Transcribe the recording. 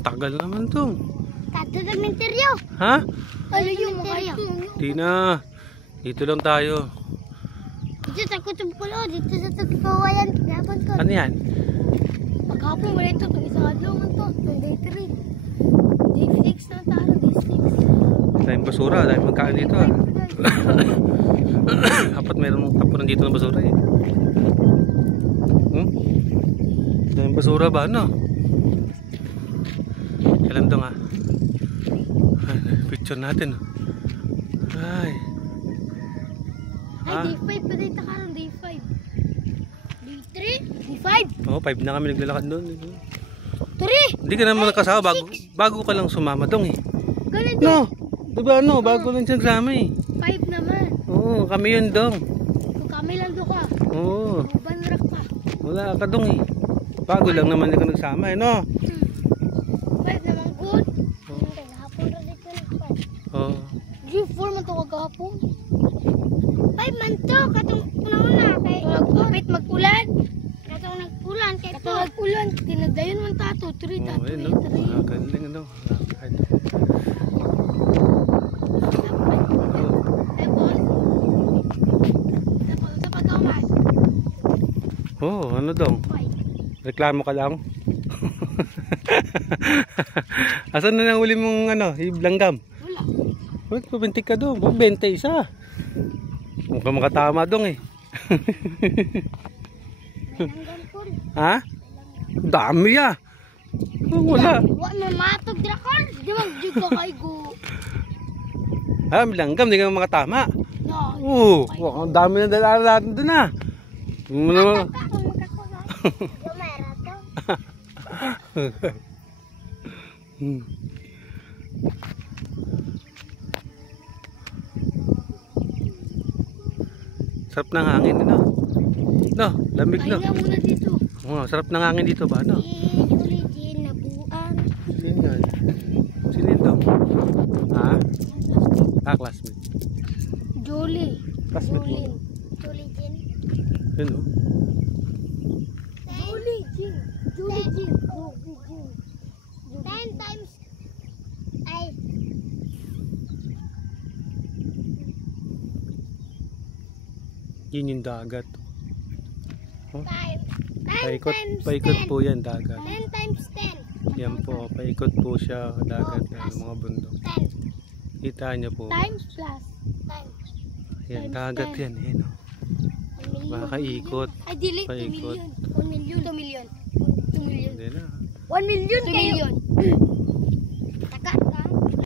Tagal naman to. Tato sa minteryo. Ha? Ano yung minteryo? Di na. Dito lang tayo. Dito sa kutumpul o. Dito sa tagkawayan. Kinapon ko. Ano yan? Maghapon wala ito. Itong isang adlaw man to. Itong day 3. Day 6 na tayo. Day 6. Dahil basura. Dahil magkaan dito ah. Apat mayroong tapunan dito ng basura eh. Dahil basura ba ano? Kailan to nga? Picture natin. Ay. Ay, day 5 pa rin takarang. Day 5. Day 3? Day 5? Oo, 5 na kami naglalakad doon. 3? Hindi ka naman nakasama. Bago ka lang sumama dong eh. Ganun No, diba ano? Bago lang siya nagsama eh. 5 naman. Oo, kami yun dong. Kung kami lang doon ka. Oo. Banrak pa. Wala ka dong eh. Bago lang naman ka nagsama eh, no? 5 naman good. Hapon rin dito ng 5. Oo. G4 man ito kagahapon. 5 man ito. Katong una-una. Kapit mag-ulan. Katong nag-ulan. Katong nag-ulan. Tinagdayon man tato. 3 tato. Oo, no? Galing ano. Oo, ano dong? Reklamo ka lang? Asan na nang uli mong ano, langgam? Wala. Wait, pabintik ka doon. 20 isa. Huwag ka makatama dong eh. Ha? Dami ah. Wala. Wala na matog drakon. Di mag-jug ka kay go. Ah, langgam, hindi ka makatama. No. Oo, ang dami na dala natin doon ah. Sarap ng hangin, no? No, lamig no. Kaya muna dito. Oh, sarap ng hangin dito ba, no? Julie Jean nabuan. Sino yan? Sino ito? Ha? Ah, classmate. Julie. Classmate mo. Julie Jean. Yun, no? Julie Jean. Julie Jean. 10 times. Ay. Yun yung dagat. Oh? Paikot times po yan, dagat. 10 times 10. Yan po, paikot po siya, dagat ng mga bundok. 10. Kita niyo po. Times plus. Times. Yan, dagat yan. Yan, oh. Makakaikot. Ay, delete. 2 Paikot. million. 1 million. 2 million. 2 million. Hindi na. 1 million kayo. 2 million.